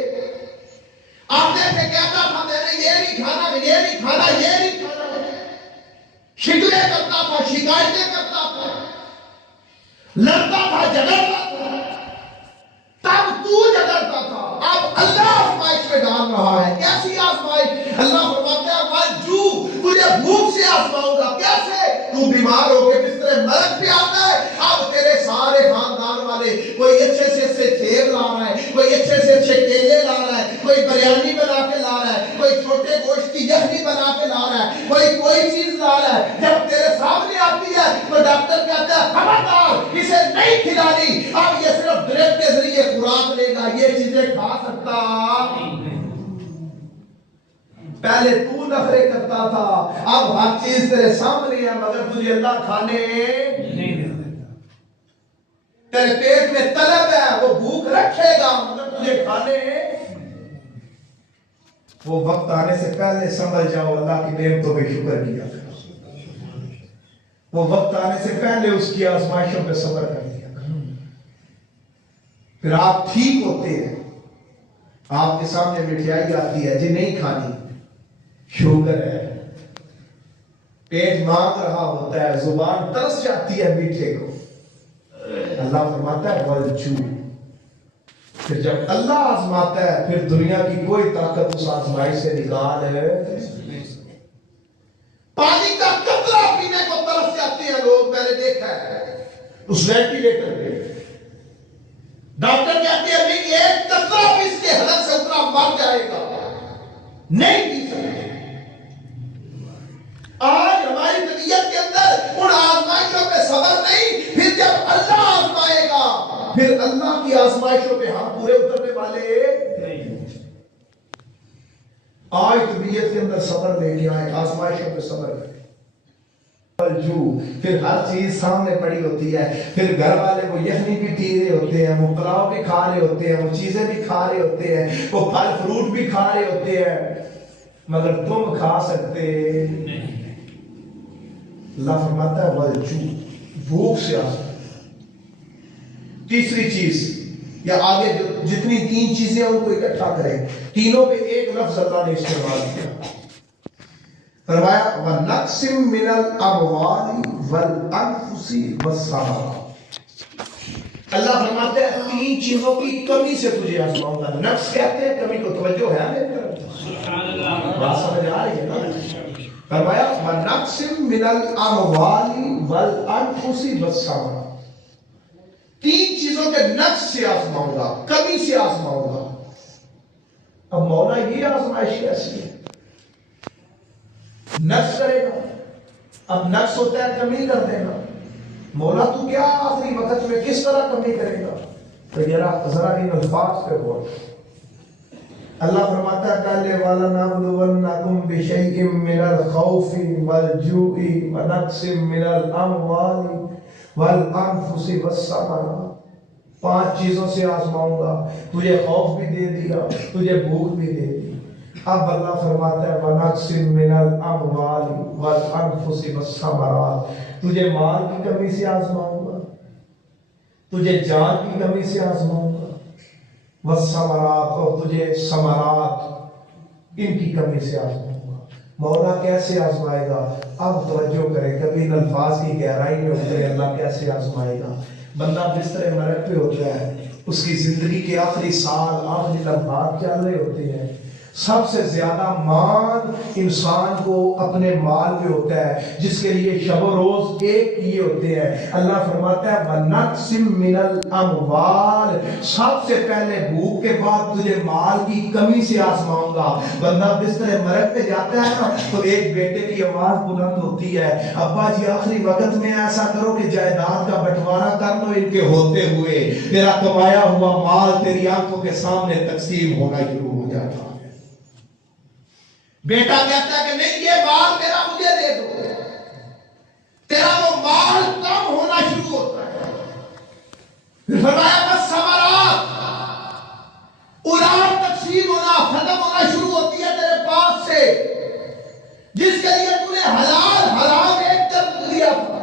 آتے تھے کہتا تھا میں نے یہ نہیں کھانا، یہ نہیں کھانا، یہ نہیں کھانا، شکوے کرتا تھا، شکایتیں کرتا تھا، لڑتا تھا، جھگڑتا تھا، تب تو جھگڑتا تھا۔ اب اللہ آزمائش میں ڈال رہا ہے۔ کیسی آزمائش؟ اللہ فرماتا ہے والجوع، تجھے بھوک سے آزماؤں گا۔ کیسے؟ تو بیمار ہو کے بستر مرگ پہ آتا ہے، اب تیرے سارے خاندان والے، کوئی اچھے سے سیب لا رہا ہے، کوئی اچھے سے اچھے کیلے لا رہا ہے، کوئی بریانی بنا کے لا رہا ہے، کوئی چھوٹے گوشت کی یخنی بنا کے لا رہا ہے، کوئی چیز لا رہا ہے۔ جب تیرے سامنے آتی ہے تو ڈاکٹر کہتا ہے خبردار اسے نہیں کھلانی، اب یہ صرف ڈرپ کے ذریعے خوراک لے گا، یہ چیزیں کھا سکتا۔ پہلے تو نخرے کرتا تھا، اب ہر چیز تیرے سامنے ہے مگر تجھے اللہ کھانے نہیں دیتا۔ تیرے پیٹ میں طلب ہے، وہ بھوک رکھے گا مگر تجھے کھانے۔ وہ وقت آنے سے پہلے سمجھ جاؤ اللہ کی نعمتوں پہ شکر کیا کرو، وہ وقت آنے سے پہلے اس کی آزمائشوں پہ صبر کر لیا کرو، پھر آپ ٹھیک ہوتے ہیں۔ آپ کے سامنے مٹھائی آتی ہے جی نہیں کھانی، شوگر ہے، پیٹ مانگ رہا ہوتا ہے، زبان ترس جاتی ہے میٹھے کو، اللہ فرماتا ہے والجوع۔ پھر جب اللہ آزماتا ہے پھر دنیا کی کوئی طاقت اس آزمائش سے نکال ہے۔ پانی کا قطرہ پینے کو ترس جاتے ہیں لوگ، میں نے دیکھا ہے اس وینٹیلیٹر پہ، ڈاکٹر کہتے ہیں نہیں ایک قطرہ بھی اس کے حلق سے اترا مر جائے گا، نہیں پی سکتے۔ آج ہماری طبیعت کے اندر ان آزمائشوں پہ صبر نہیں، پھر جب اللہ آزمائے گا پھر اللہ کی آزمائشوں پہ ہم پورے اترنے والے نہیں۔ آج طبیعت کے اندر صبر لے کے آئے، آزمائشوں پہ صبر کریں۔ پھر ہر چیز سامنے پڑی ہوتی ہے، پھر گھر والے وہ یخنی بھی پی رہے ہوتے ہیں، وہ پلاؤ بھی کھا رہے ہوتے ہیں، وہ چیزیں بھی کھا رہے ہوتے ہیں، وہ پھل فروٹ بھی کھا رہے ہوتے ہیں، مگر تم کھا سکتے نہیں۔ اللہ فرماتا ہے والجوع، بھوک سے آزمائش۔ تیسری چیز یا آگے جتنی 3 چیزیں ان کو اکٹھا کریں، تینوں پہ ایک لفظ اللہ نے استعمال کیا، فرمایا وَنَقْسِمْ مِنَ الْأَمْوَالِ وَالْأَنفُسِ وَالثَّمَرَاتِ۔ اللہ فرماتے ہیں 3 چیزوں کی کمی سے تجھے آزماؤں گا۔ نقص کہتے ہیں کمی کو، توجہ ہے میری طرف؟ بات سمجھ آ رہی ہے نا؟ فرمایا وَنَقْسِمْ مِنَ الْأَمْوَالِ وَالْأَنفُسِ وَالثَّمَرَاتِ، 3 چیزوں کے نقص سے آزماؤں گا، کمی سے آزماؤں گا۔ اب مولا یہ آزمائش کیسی ہے؟ نقص کرے گا، اب نقص ہوتا ہے کمی کر دے گا، مولا تو کیا آخری وقت میں کس طرح کمی کرے گا؟ تو ذرا ان الفاظ پہ غور۔ اللہ فرماتا ہے پہلے وَلَنَبْلُوَنَّكُمْ بِشَيْءٍ مِّنَ الْخَوْفِ وَالْجُوعِ وَنَقْصٍ مِّنَ الْأَمْوَالِ وَالْأَنفُسِ وَالثَّمَرَاتِ، 5 چیزوں سے آزماؤں گا، تجھے خوف بھی دے دیا، تجھے بھوک بھی دے دی۔ اب اللہ فرماتا ہے وَنَقْسِمْ مِنَ الْأَمْوَالِ وَالْأَنفُسِ وَالثَّمَرَاتِ، تجھے مال کی کمی سے آزماؤں گا، تجھے جان کی کمی سے آزماؤں گا، والثمرات، اور تجھے ثمرات ان کی کمی سے آزماؤں گا۔ مولا کیسے آزمائے گا؟ اب توجہ کریں، کبھی ان الفاظ کی گہرائی میں ہوتے ہیں اللہ کیسے آزمائے گا۔ بندہ بستر مرگ پہ ہوتا ہے، اس کی زندگی کے آخری سال، آخری لمحات چل رہے ہوتے ہیں، سب سے زیادہ مان انسان کو اپنے مال میں ہوتا ہے، جس کے لیے شب و روز ایک کیے ہوتے ہیں۔ اللہ فرماتا ہے وَنَقْسِم مِّنَ الْأَمْوَالِ، سب سے پہلے بھوک کے بعد تجھے مال کی کمی سے آزماؤں گا۔ بندہ بستر مرگ پہ جاتا ہے نا تو ایک بیٹے کی آواز بلند ہوتی ہے، ابا جی آخری وقت میں ایسا کرو کہ جائیداد کا بٹوارا کر دو ان کے ہوتے ہوئے، تیرا کمایا ہوا مال تیری آنکھوں کے سامنے تقسیم ہونا شروع ہو جاتا ہے۔ بیٹا کہتا ہے کہ نہیں یہ مال میرا مجھے دے دو، تیرا وہ مال کم ہونا شروع ہوتا ہے۔ پھر فرمایا بس ثمرات، اولاد تقسیم ہونا، ختم ہونا شروع ہوتی ہے تیرے پاس سے، جس کے لیے تو نے حلال حرام ایک طرف لیا تھا،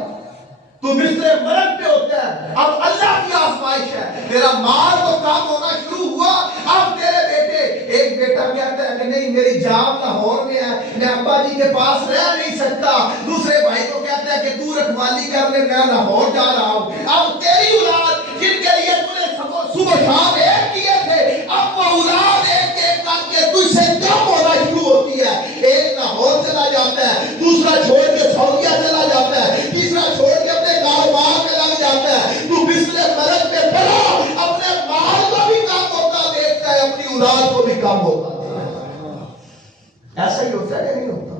تو بستر مرگ پہ ہوتا ہے۔ اب اللہ کی آزمائش ہے، تیرا مال تو کام ہونا شروع ہوا، اب تیرے بیٹے، ایک بیٹا کہتا ہے کہ نہیں میری جان لاہور میں ہے، میں ابا جی کے پاس رہ نہیں سکتا، دوسرے بھائی کو کہتا ہے کہ تو رکھوالی کر لے میں لاہور جا رہا ہوں۔ اب تیری اولاد جن کے لیے تو نے صبح شام ایک کیے تھے، اب وہ اولاد ایک ایک کر کے تجھ سے کم ہونا شروع ہوتی ہے۔ ایک لاہور چلا جاتا ہے، دوسرا چھوڑ کے سعودیہ چلا جاتا ہے، تیسرا چھوڑ کے اپنے کاروبار میں لگ جاتا ہے۔ تو بستر مرگ پہ پڑا، اپنے مال کو بھی کام ہوتا دیکھتا ہے، اپنی اولاد کو بھی کام ہوتا دیکھتا ہے۔ ایسا ہی ہوتا ہے کہ نہیں ہوتا؟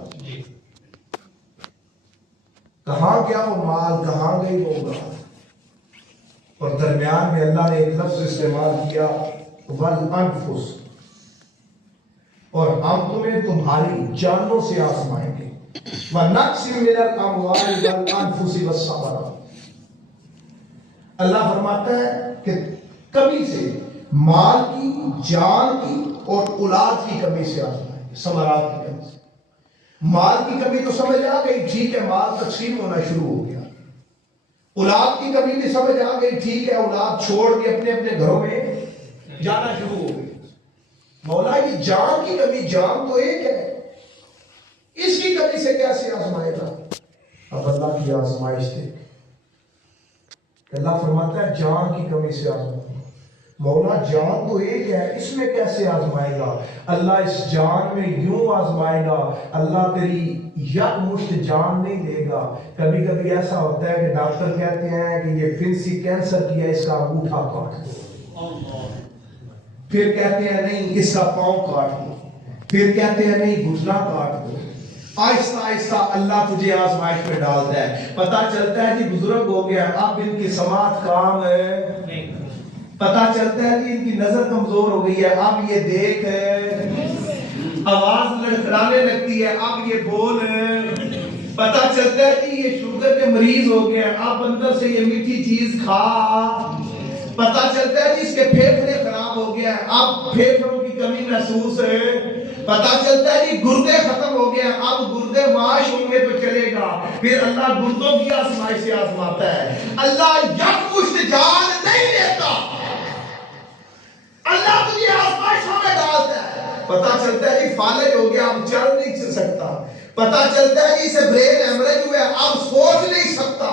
کہاں گیا وہ مال، کہاں گئی وہ اولاد؟ اور درمیان میں اللہ نے ایک لفظ استعمال کیا والانفس، اور ہم تمہیں تمہاری جانوں سے آزمائیں گے۔ وَنَقْسِم مِّنَ الْأَمْوَالِ وَالْأَنفُسِ وَالثَّمَرَاتِ، اللہ فرماتا ہے کہ کمی سے، مال کی، جان کی اور اولاد کی کمی سے آزمائیں گے، ثمرات کی کمی سے۔ مال کی کمی تو سمجھ آ گئی، ٹھیک ہے مال تقسیم ہونا شروع ہو گیا۔ اولاد کی کمی بھی سمجھ آ گئی، ٹھیک ہے اولاد چھوڑ کے اپنے اپنے گھروں میں جانا شروع ہو گئی۔ مولا یہ جان کی کمی، جان تو ایک ہے، اس کی کمی سے کیسے آزمائے گا؟ اب اللہ کی آزمائش دیکھ، اللہ فرماتا ہے جان کی کمی سے آزمائے گا۔ مولا جان تو ایک ہے، اس میں کیسے آزمائے گا؟ اللہ اس جان میں یوں آزمائے گا، اللہ تیری یک مشت جان نہیں دے گا۔ کبھی کبھی ایسا ہوتا ہے کہ ڈاکٹر کہتے ہیں کہ یہ فنسی کینسر کیا، اس کا انگوٹھا کاٹ دو، پھر کہتے ہیں نہیں اس کا پاؤں کاٹ دو، پھر کہتے ہیں نہیں گھٹنا کاٹ دو۔ آہستہ آہستہ اللہ تجھے آزمائش میں ڈالتا ہے، پتہ چلتا ہے کہ بزرگ ہو گیا، اب ان کی سماعت کام ہے، پتہ چلتا ہے کہ ان کی نظر کمزور ہو گئی ہے، اب یہ دیکھ آواز لڑکھڑانے لگتی ہے، اب یہ بول، پتہ چلتا ہے کہ یہ شوگر کے مریض ہو گیا، اب اندر سے یہ میٹھی چیز کھا، پتہ چلتا ہے کہ اس کے پھیپھڑے خراب ہو گیا، اب پھیپھڑوں کی کمی محسوس ہے، پتہ چلتا ہے کہ گردے ختم ہو گیا، اب گردے معاش ہوں گے تو چلے گا، پھر اللہ گردوں کی آزمائش سے آزماتا ہے۔ اللہ یک مشت جان نہیں دیتا، اللہ تجھے آزمائشوں میں ڈالتا ہے۔ پتہ چلتا ہے کہ فالج ہو گیا، اب چل نہیں سکتا، پتہ چلتا ہے کہ اسے برین ہیمریج ہوا ہے، اب سوچ نہیں سکتا،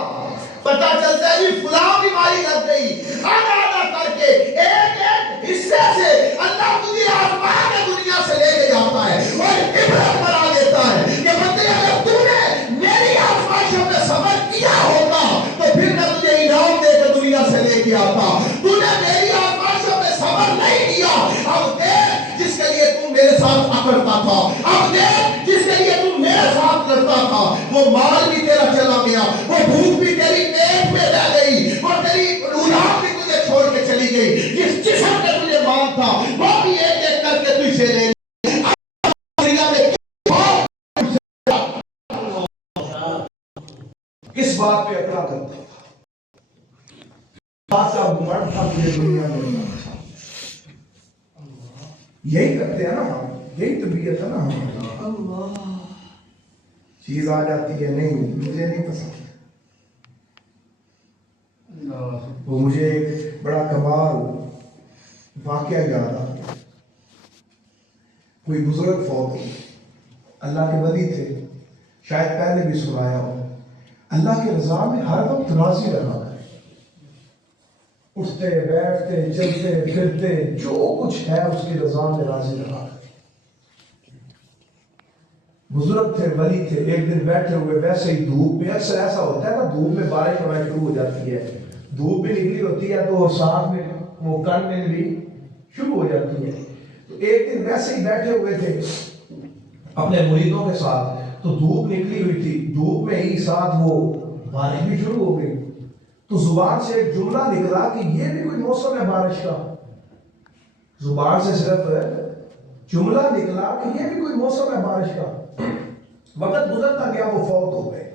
پتہ چلتا ہے کہ فلاں بیماری لگ گئی، آدھا آدھا کر کے ایک ایک حصے سے اللہ تجھے آزما کے دنیا سے لے کے جاتا ہے اور عبرت بنا دیتا ہے کہ بندے اگر تو نے میری آزمائشوں میں صبر کیا ہوتا تو پھر میں تجھے انعام دے کے دنیا سے لے کے آتا، تو نے میری آزمائشوں میں صبر نہیں کیا، اب دیکھ جس کے لیے تو میرے ساتھ اکڑتا تھا، اب دیکھ جس کے لیے تو میرے ساتھ لڑتا تھا، وہ مال بھی تیرا چلا گیا، وہ بھوک بھی تیری پیٹ میں رہ گئی، اور تیری اولاد بھی تجھے چھوڑ کے چلی گئی، جس جسم کا تجھے مال تھا وہ بھی ایک ایک کر کے تجھ سے لے لیا۔ کس بات پہ اکڑا کرتا تھا؟ خاصا گمڑ تھا تجھے دنیا میں، یہی کرتے ہیں نا ہم، یہی طبیعت ہے نا ہم، چیز آ جاتی ہے نہیں مجھے نہیں پسند، وہ مجھے ایک بڑا کمال واقعہ یاد آ گیا، کوئی بزرگ فوت ہو، اللہ کے ولی تھے، شاید پہلے بھی سنایا ہو، اللہ کی رضا میں ہر وقت راضی رہا کرے، اٹھتے بیٹھتے چلتے پھرتے جو کچھ ہے اس کی رضا میں راضی رہا کرے۔ بزرگ تھے، ولی تھے، ایک دن بیٹھے ہوئے ویسے ہی دھوپ میں، اکثر ایسا ہوتا ہے نا دھوپ میں بارش ہونا شروع ہو جاتی ہے، دھوپ بھی نکلی ہوتی ہے تو ساتھ میں وہ کن میں بھی شروع ہو جاتی ہے، تو ایک دن ویسے ہی بیٹھے ہوئے تھے اپنے مریدوں کے ساتھ، تو دھوپ نکلی ہوئی تھی، دھوپ میں ہی ساتھ وہ بارش بھی شروع ہو گئی، تو زبان سے ایک جملہ نکلا کہ یہ بھی کوئی موسم ہے بارش کا، زبان سے صرف جملہ نکلا کہ یہ بھی کوئی موسم ہے بارش کا۔ وقت گزرتا گیا، وہ فوت ہو گئے،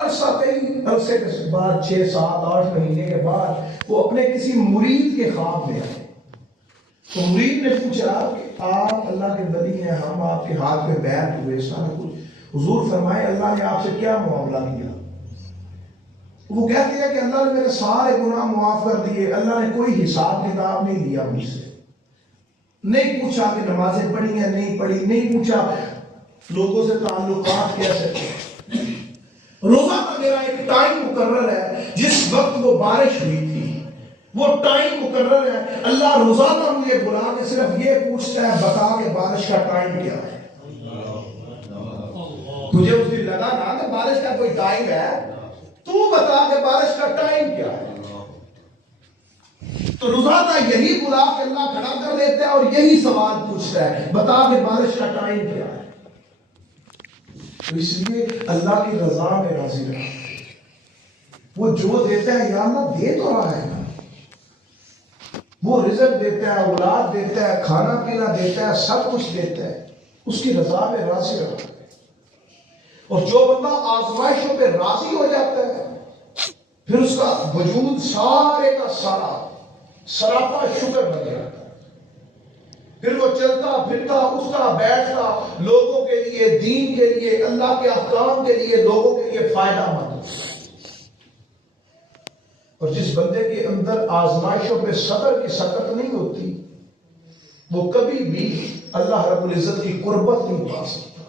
عرصہ کئی عرصے کے بعد 6 7 8 مہینے کے بعد وہ اپنے کسی مرید کے خواب میں آئے، تو مرید نے پوچھا کہ آپ اللہ کے ولی ہیں، ہم آپ کے ہاتھ میں بیعت ہوئے، سارا کچھ، حضور فرمائے اللہ نے آپ سے کیا معاملہ کیا؟ وہ کہتے ہیں کہ اللہ نے میرے سارے گناہ معاف کر دیے، اللہ نے کوئی حساب کتاب نہیں لیا مجھ سے، نہیں پوچھا کہ نمازیں پڑھی ہیں نہیں پڑھی، نہیں پوچھا لوگوں سے تعلقات کیسے تھے، روزہ کا میرا ایک ٹائم مقرر ہے، جس وقت وہ بارش ہوئی تھی وہ ٹائم مقرر ہے، اللہ روزانہ مجھے بلا کے صرف یہ پوچھتا ہے بتا کہ بارش کا ٹائم کیا ہے۔ تجھے اس دن لگا نا کہ بارش کا کوئی ٹائم ہے، تو بتا کہ بارش کا ٹائم کیا ہے، تو روزانہ یہی بلا کے اللہ کھڑا کر دیتا ہے اور یہی سوال پوچھتا ہے بتا کہ بارش کا ٹائم کیا ہے۔ تو اس لیے اللہ کی رضا میں راضی رہا، وہ جو دیتا ہے یا اللہ دے تو رہا ہے نا، وہ رزق دیتا ہے، اولاد دیتا ہے، کھانا پینا دیتا ہے، سب کچھ دیتا ہے، اس کی رضا میں راضی رہا۔ اور جو بندہ آزمائشوں پہ راضی ہو جاتا ہے پھر اس کا وجود سارے کا سارا سراپا شکر بن جاتا ہے، پھر وہ چلتا پھرتا اٹھتا بیٹھتا لوگوں کے لیے، دین کے لیے، اللہ کے احکام کے لیے، لوگوں کے لیے فائدہ مند۔ اور جس بندے کے اندر آزمائشوں پہ صبر کی سکت نہیں ہوتی وہ کبھی بھی اللہ رب العزت کی قربت نہیں پا سکتا۔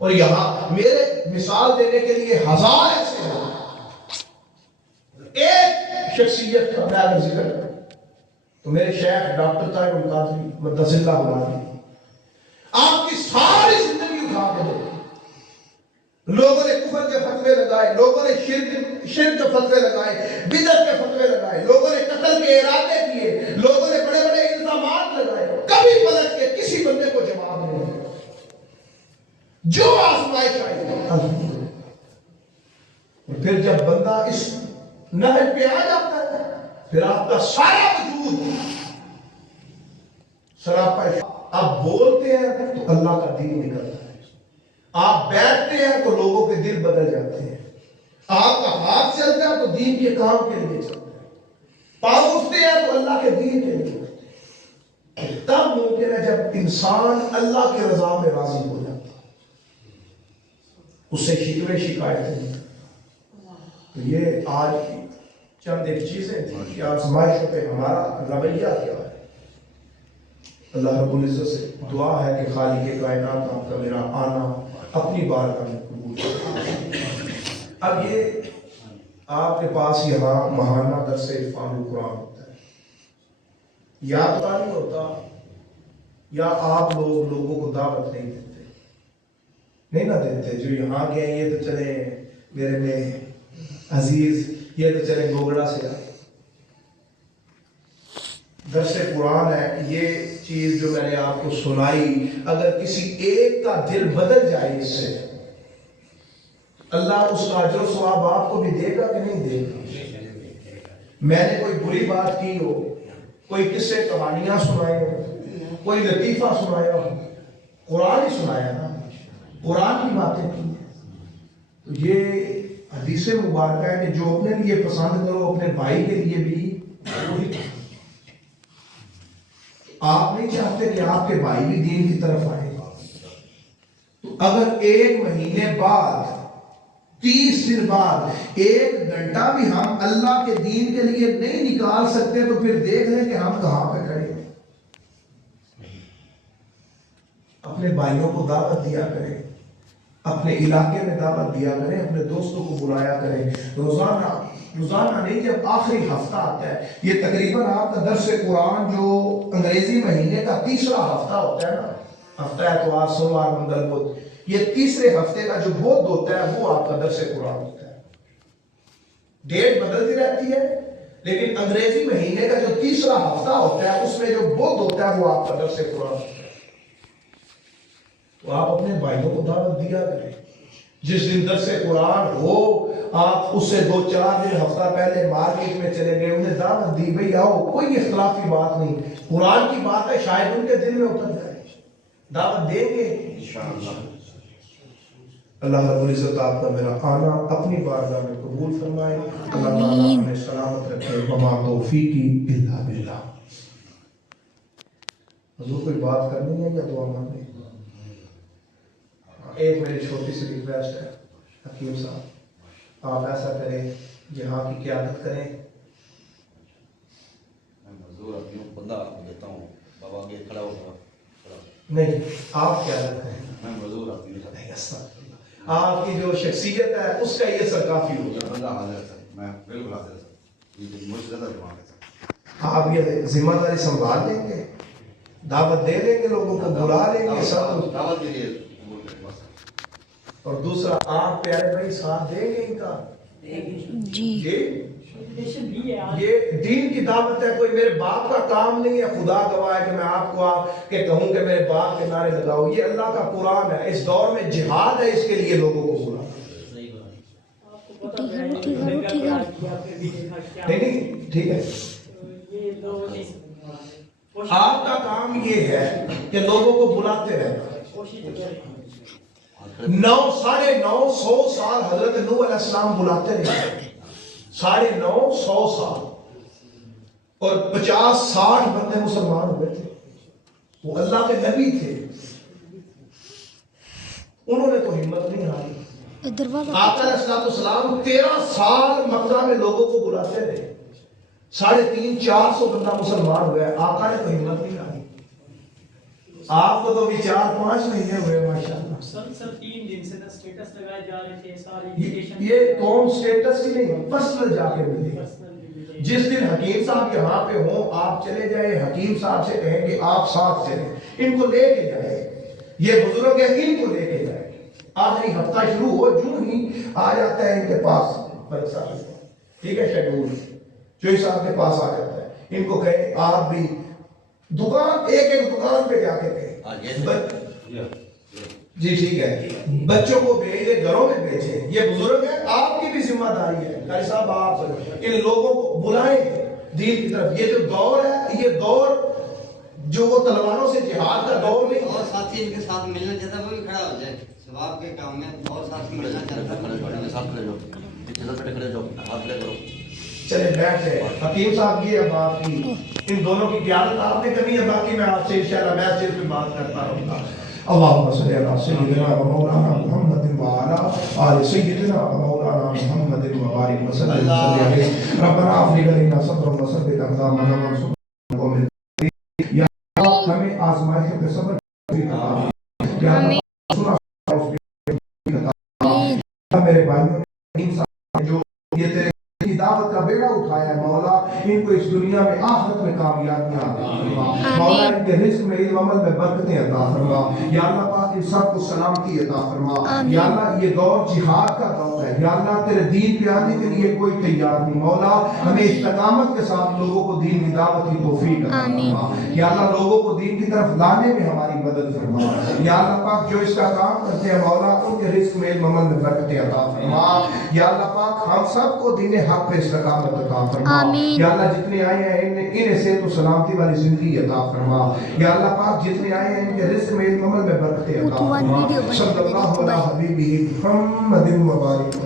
اور یہاں میرے مثال دینے کے لیے ہزار ایسے ہیں، ایک شخصیت کا میں اگر ذکر کروں تو میرے شیخ ڈاکٹر طاہر القادری مدثر اللہ علیہ، آپ کی ساری زندگی اٹھا کے دیکھیں، لوگوں نے کفر کے فتوے لگائے، لوگوں نے شرک کے فتوے لگائے، بدعت کے فتوے لگائے، لوگوں نے قتل کے ارادے کیے، لوگوں نے بڑے بڑے الزامات لگائے، کبھی پلٹ کے کسی بندے کو جواب نہیں دیا۔ جو آزمائش آئی پھر جب بندہ اس نہج پہ آ جاتا ہے پھر آپ کا سارا وجود سراپا، آپ بولتے ہیں تو اللہ کا دین نکلتا ہے، آپ بیٹھتے ہیں تو لوگوں کے دل بدل جاتے ہیں، آپ کا ہاتھ چلتا ہے تو دین کے کام کے لیے چلتا ہے، پاؤں اٹھتے ہیں تو اللہ کے دین کے لیے اٹھتے ہیں۔ تب ممکن ہے جب انسان اللہ کے رضا میں راضی ہو جاتا ہے، اس سے شکوے شکایتیں نہیں۔ تو یہ آج کی چند ایک چیزیں تھیں کہ آزمائشوں پہ ہمارا رویہ کیا ہے۔ اللہ رب العزت سے دعا ہے کہ خالق کائنات آپ کا میرا آنا اپنی بارگاہ میں قبول کرے۔ اب یہ آپ کے پاس یہاں ماہانہ درس عرفان القرآن ہوتا ہے، یا تو نہیں ہوتا یا آپ لوگوں کو دعوت نہیں دیتے، نہیں نہ دیتے، جو یہاں گئے یہ تو چلے میرے میں عزیز، یہ تو چلے گوگڑا سے آئے، درس قرآن ہے، یہ چیز جو میں نے آپ کو سنائی اگر کسی ایک کا دل بدل جائے اس سے، اللہ اس کا اجر و ثواب آپ کو بھی دے گا کہ نہیں دے گا؟ میں نے کوئی بری بات کی ہو، کوئی قصے کہانیاں سنائے ہو، کوئی لطیفہ سنایا ہو، قرآن ہی سنایا نا، قرآن کی باتیں کی ہیں، تو یہ حدیث مبارکہ ہے کہ جو اپنے لیے پسند کرو اپنے بھائی کے لیے بھی وہی کرو۔ آپ نہیں چاہتے کہ آپ کے بھائی بھی دین کی طرف آئے، تو اگر 1 مہینے بعد 30 دن بعد 1 گھنٹہ بھی ہم اللہ کے دین کے لیے نہیں نکال سکتے تو پھر دیکھ لیں کہ ہم کہاں پہ کھڑے ہیں۔ اپنے بھائیوں کو دعوت دیا کریں، اپنے علاقے میں دعوت دیا کریں، اپنے دوستوں کو بلایا کریں، روزانہ نہیں، جب آخری ہفتہ آتا ہے، یہ تقریباً آپ کا درس قرآن جو انگریزی مہینے کا تیسرا ہفتہ ہوتا ہے نا، ہفتہ اتوار سوموار منگل بدھ، یہ تیسرے ہفتے کا جو بدھ ہوتا ہے وہ آپ کا درس قرآن ہوتا ہے۔ ڈیٹ بدلتی رہتی ہے لیکن انگریزی مہینے کا جو تیسرا ہفتہ ہوتا ہے اس میں جو بدھ ہوتا ہے وہ آپ کا درس قرآن ہوتا ہے۔ تو آپ اپنے بھائیوں کو دعوت دیا کریں، جس دن درس قرآن ہو آپ اس سے 2-4 دن ہفتہ پہلے مارکیٹ میں چلے گئے، انہیں دعوت دی، بھئی آؤ، کوئی اختلافی بات نہیں، قرآن کی بات ہے، شاید ان کے دل میں اتر جائے، دعوت دیں گے انشاءاللہ۔ اللہ رب العزت آپ کا میرا آنا اپنی بارگاہ میں قبول فرمائے، اللہ تعالیٰ ہمیں سلامت رکھے، وما توفیقی الا باللہ۔ حضور کوئی بات کرنی ہے یا دعا مانگنی؟ ایک میری چھوٹی سی ریکویسٹ ہے، حکیم صاحب آپ ایسا کریں، جہاں کی قیادت کریں۔ میں حضور اپنی بندہ آپ کو دیتا ہوں، بابا کے کھڑا ہوگا، نہیں، آپ قیادت کریں، میں حضور اپنی نہیں، استغفراللہ۔ آپ کی جو شخصیت ہے اس کا یہ سر کافی ہوگا۔ بندہ حاضر ہے سر، میں بالکل حاضر ہے سر، یہ مجھ سے زیادہ دماغ ہے سر۔ آپ یہ ذمہ داری سنبھال لیں گے، دعوت دے دیں گے، لوگوں کو بلا لیں گے سب، دعوت کے لیے قبول کریں بس۔ اور دوسرا آپ پیارے بھائی ساتھ دیں گے ان کا؟ جی، یہ دین کی دعوت ہے، کوئی میرے باپ کا کام نہیں ہے، خدا گواہ ہے کہ میں آپ کو کہ کہوں کہ میرے باپ کے نعرے لگاؤ، یہ اللہ کا قرآن ہے، اس دور میں جہاد ہے، اس کے لیے لوگوں کو بلا۔ نہیں، ٹھیک ہے، آپ کا کام یہ ہے کہ لوگوں کو بلاتے رہنا۔ 950 سال حضرت نوح علیہ السلام بلاتے رہے، 950 سال، اور 50-60 بندے مسلمان ہوئے تھے، وہ اللہ کے نبی تھے، انہوں نے تو ہمت نہیں ہاری۔ آقا علیہ السلام 13 سال مکہ میں لوگوں کو بلاتے رہے، 350-400 بندہ مسلمان ہوئے، آقا نے تو ہمت نہیں ہاری۔ آپ کو تو بھی 4-5 مہینے ہوئے ماشاءاللہ۔ سر 3 دن سے سٹیٹس لگائے جا رہے تھے، ساری یہ قوم سٹیٹس کی نہیں، پرسنل جا کے ملے۔ جس دن حکیم صاحب یہاں پہ ہوں آپ چلے جائیں، حکیم صاحب سے کہیں کہ آپ ساتھ چلیں، ان کو لے کے جائیں، یہ بزرگ ہیں ان کو لے کے جائیں۔ آخری ہفتہ شروع ہو جو ہی آ جاتا ہے ان کے پاس ملک صاحب، ٹھیک ہے، شیڈول جو صاحب کے پاس آ جاتا ہے، ان کو کہیں آپ بھی دکان ایک دکان پہ جا کے کہیں جی ٹھیک ہے، بچوں کو بھیجے، گھروں میں بھیجے، یہ بزرگ ہے، آپ کی بھی ذمہ داری ہے، قاری صاحب آپ ان لوگوں کو بلائیں دین کی طرف۔ یہ جو دور ہے، یہ دور جو وہ تلواروں سے جہاد کا دور نہیں، اور ساتھی ان کے ساتھ ملنا چاہتا ہے وہ بھی کھڑا ہو جائے ثواب کے کام میں، اور ساتھی ملنا چاہتا ہے۔ چلے بیٹھ جائے۔ حکیم صاحب یہ اب آپ کی ان دونوں کی قیادت آپ نے کرنی ہے، باقی میں آپ سے انشاءاللہ میسج پہ بات کرتا رہوں گا۔ اللہم صلی علی سیدنا و مولانا محمد وعلی آل سیدنا و مولانا محمد وبارک وسلم علیہ۔ ربنا افرغ علینا صبرا وثبت اقدامنا وانصرنا قوم الکافرین۔ یا اللہ ہمیں آزمائش پہ صبر یا اللہ میرے بھائیوں جو یہ تیرے کی دعوت کا بیڑا اٹھایا ہے مولا، ان کو اس دنیا میں آخرت میں کامیابیاں عطا فرما مولا، ان کے رزق میں علم عمل میں برکتیں عطا فرما یا اللہ پاک، ان سب کو سلامتی عطا فرما یا اللہ۔ یہ دور جہاد کا دور ہے یا اللہ، تیرے دین پہ آنے کے لیے کوئی تیار نہیں مولا، ہمیں استقامت کے ساتھ لوگوں کو دین کی دعوت کی توفیق عطا فرما یا اللہ، لوگوں کو دین کی طرف لانے میں ہماری مدد فرما یا اللہ پاک۔ جو اس کا کام کرتے ہیں مولا، ان کے رزق میں علم عمل میں برکتیں عطا فرما یا اللہ پاک۔ ہم سب کو دین حق پہ استقامت عطا فرما یا اللہ، جتنے آئے ہیں انہیں صحت و سلامتی والی زندگی عطا فرما یا اللہ پاک، جتنے آئے ہیں ان کے رزق میں علم عمل میں برکتیں عطا فرما۔ صلی اللہ علیہ حبیبہ محمد و بارک۔